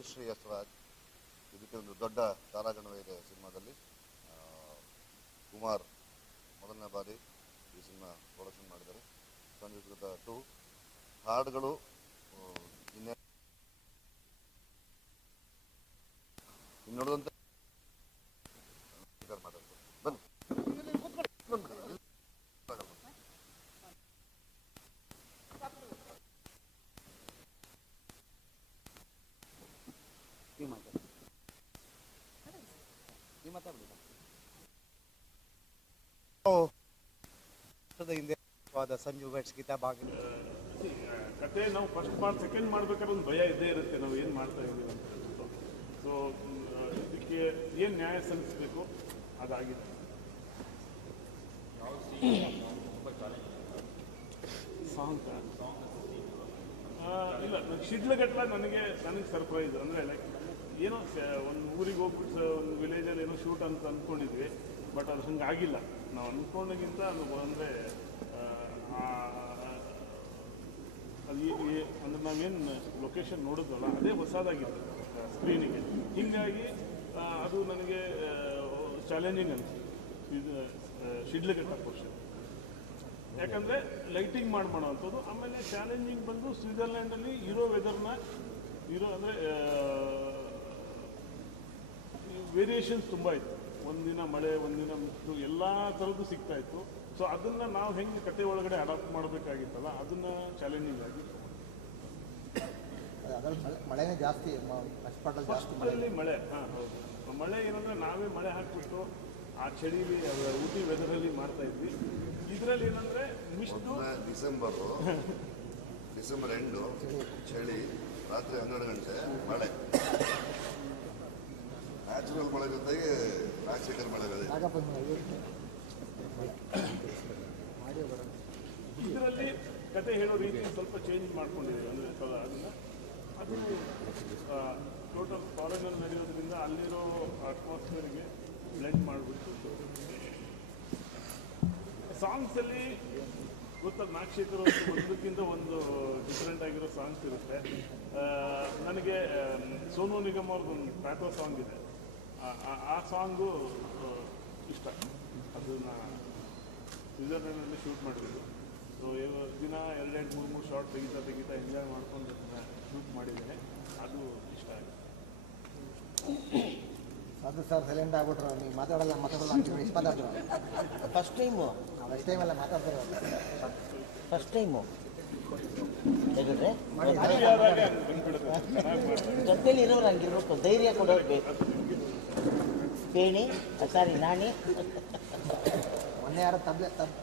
ಜಯಶ್ರೀ ಯಶ್ರಾಜ್ ಇದಕ್ಕೆ ಒಂದು ದೊಡ್ಡ ತಾರಾಗಣವೇ ಇದೆ ಸಿನಿಮಾದಲ್ಲಿ. ಕುಮಾರ್ ಮೊದಲನೇ ಬಾರಿ ಈ ಸಿನಿಮಾ ಪ್ರೊಡಕ್ಷನ್ ಮಾಡಿದ್ದಾರೆ. ಸಂಯುಕ್ತ ಟು. ಹಾಡುಗಳು ಇನ್ನೇ ಇನ್ನುಳಿದಂತೆ ಮಾತಾಡ್ತಾರೆ ಬನ್ನಿ ಬಂದ್ಬಿಡಿ. ನೀವು ಮಾತಾಡಿ ನೀವು ಮಾತಾಡಿ ವರ್ಷದ ಹಿಂದೆ ಸಂಜು ಬೆಟ್ಸ್ ಗೀತಾ ಬಾಗಿ ಕತೆ ನಾವು ಫಸ್ಟ್ ಪಾರ್ಟ್ ಸೆಕೆಂಡ್ ಮಾಡ್ಬೇಕಾದ್ರೆ ಒಂದು ಭಯ ಇದ್ದೇ ಇರುತ್ತೆ ನಾವು ಏನು ಮಾಡ್ತಾ ಇದ್ದೀವಿ ಅಂತ. ಸೊ ಇದಕ್ಕೆ ಏನು ನ್ಯಾಯ ಸಲ್ಲಿಸಬೇಕು? ಅದಾಗಿದೆ. ಸಾಂಗ್ ಇಲ್ಲ ಶಿಡ್ಲಗಟ್ಟ ನನಗೆ ನನಗೆ ಸರ್ಪ್ರೈಸ್ ಅಂದರೆ ಲೈಕ್ ಏನೋ ಒಂದು ಊರಿಗೆ ಹೋಗ್ಬಿಟ್ಟು ಒಂದು ವಿಲೇಜಲ್ಲಿ ಏನೋ ಶೂಟ್ ಅಂತ ಅಂದ್ಕೊಂಡಿದ್ವಿ ಬಟ್ ಅದು ಹಂಗೆ ಆಗಿಲ್ಲ. ನಾವು ಅಂದ್ಕೊಂಡಕ್ಕಿಂತ ಅದು ಅಂದರೆ ಅದು ಅಂದರೆ ನಾವೇನು ಲೊಕೇಶನ್ ನೋಡಿದ್ವಲ್ಲ, ಅದೇ ಹೊಸದಾಗಿತ್ತು ಸ್ಕ್ರೀನಿಗೆ ಹೀಗಾಗಿ ಅದು ನನಗೆ ಚಾಲೆಂಜಿಂಗ್ ಅನಿಸ್ತು ಇದು ಶಿಡ್ಲಘಟ್ಟ ಪೋರ್ಷನ್ ಯಾಕಂದರೆ ಲೈಟಿಂಗ್ ಮಾಡಿ ಅಂಥದ್ದು, ಆಮೇಲೆ ಚಾಲೆಂಜಿಂಗ್ ಬಂದು ಸ್ವಿಟ್ಜರ್ಲ್ಯಾಂಡಲ್ಲಿ ಇರೋ ವೆದರ್ನ ಇರೋ, ಅಂದರೆ ವೇರಿಯೇಷನ್ಸ್ ತುಂಬ ಇತ್ತು. ಒಂದಿನ ಮಳೆ ಒಂದಿನ ಮುಟ್ಟು ಎಲ್ಲ ಥರದ್ದು ಸಿಗ್ತಾ ಇತ್ತು. ಸೊ ಅದನ್ನು ನಾವು ಹೆಂಗೆ ಕತೆ ಒಳಗಡೆ ಅಡಾಪ್ಟ್ ಮಾಡಬೇಕಾಗಿತ್ತಲ್ಲ ಅದನ್ನು ಚಾಲೆಂಜಿಂಗ್ ಆಗಿ ಮಳೆನೇ ಜಾಸ್ತಿ ಫಸ್ಟ್ ಜಾಸ್ತಿ ಮಳೆ. ಫಸ್ಟಲ್ಲಿ ಮಳೆ ಹಾಂ ಹೌದು. ಮಳೆ ಏನಂದರೆ ನಾವೇ ಮಳೆ ಹಾಕಿಬಿಟ್ಟು ಆ ಚಳಿಲಿ ಅದರ ಊಟಿ ವೆದರಲ್ಲಿ ಮಾಡ್ತಾ ಇದ್ವಿ. ಇದರಲ್ಲಿ ಏನಂದರೆ mist December December December end ಚಳಿ ರಾತ್ರಿ ಹನ್ನೆರಡು ಗಂಟೆ ಮಳೆ. ನ್ಯಾಚುರಲ್ ಮಳೆ ಜೊತೆಗೆ ಆಕ್ಸಿಡೆಂಟ್ ಮಳೆ ಇದರಲ್ಲಿ ಕತೆ ಹೇಳೋ ರೀತಿ ಸ್ವಲ್ಪ ಚೇಂಜ್ ಮಾಡ್ಕೊಂಡಿದ್ದೀವಿ ಅಂದರೆ ಅದನ್ನ. ಅದು ಟೋಟಲ್ ಫಾರಿನಲ್ಲಿ ನಡೆಯೋದ್ರಿಂದ ಅಲ್ಲಿರೋ ಅಟ್ಮಾಸ್ಫಿಯರ್ಗೆ ಬ್ಲೆಂಡ್ ಮಾಡಿಬಿಟ್ಟು ಸಾಂಗ್ಸಲ್ಲಿ ಗೊತ್ತದ ನಾಗಶೇಖರ್ ಒಂದಕ್ಕಿಂತ ಒಂದು ಡಿಫ್ರೆಂಟ್ ಆಗಿರೋ ಸಾಂಗ್ಸ್ ಇರುತ್ತೆ. ನನಗೆ ಸೋನೋ ನಿಗಮ್ ಅವ್ರದ್ದು ಒಂದು ಪ್ಯಾಟೋ ಸಾಂಗ್ ಇದೆ. ಆ- ಸಾಂಗು ಇಷ್ಟ. ಅದನ್ನ ಸ್ವಿಟ್ಜರ್ಲ್ಯಾಂಡಲ್ಲಿ ಶೂಟ್ ಮಾಡಿದ್ರು. ಸೊ ದಿನ ಎರಡೆರಡು ಮೂರು ಮೂರು ಶಾರ್ಟ್ ತೆಗಿತಾ ತೆಗಿತಾ ಎಂಜಾಯ್ ಮಾಡ್ಕೊಂಡು ಶೂಟ್ ಮಾಡಿದ್ದೇನೆ. ಅದು ಇಷ್ಟ ಆಗಿದೆ ಅದು ಸರ್ ಸೈಲೆಂಟ್ ಆಗ್ಬಿಟ್ರು. ನೀವು ಮಾತಾಡಲ್ಲ ಮಾತಾಡಲ್ಲ ಅಂತ ಹೇಳಿ ಮಾತಾಡ್ತಾರೆ ಫಸ್ಟ್ ಟೈಮು ಫಸ್ಟ್ ಟೈಮಲ್ಲ ಮಾತಾಡ್ತಾರೆ ಫಸ್ಟ್ ಟೈಮು ಮಾಡ್ತಾರೆ. ಜೊತೆಲಿ ಇರೋರು ಹಂಗಿರ್ಬೇಕು. ಧೈರ್ಯ ಕೊಡೋದು ಬೇಕು பேணி சாரி நானி ஒன்னே யாரும் தப்ல தப்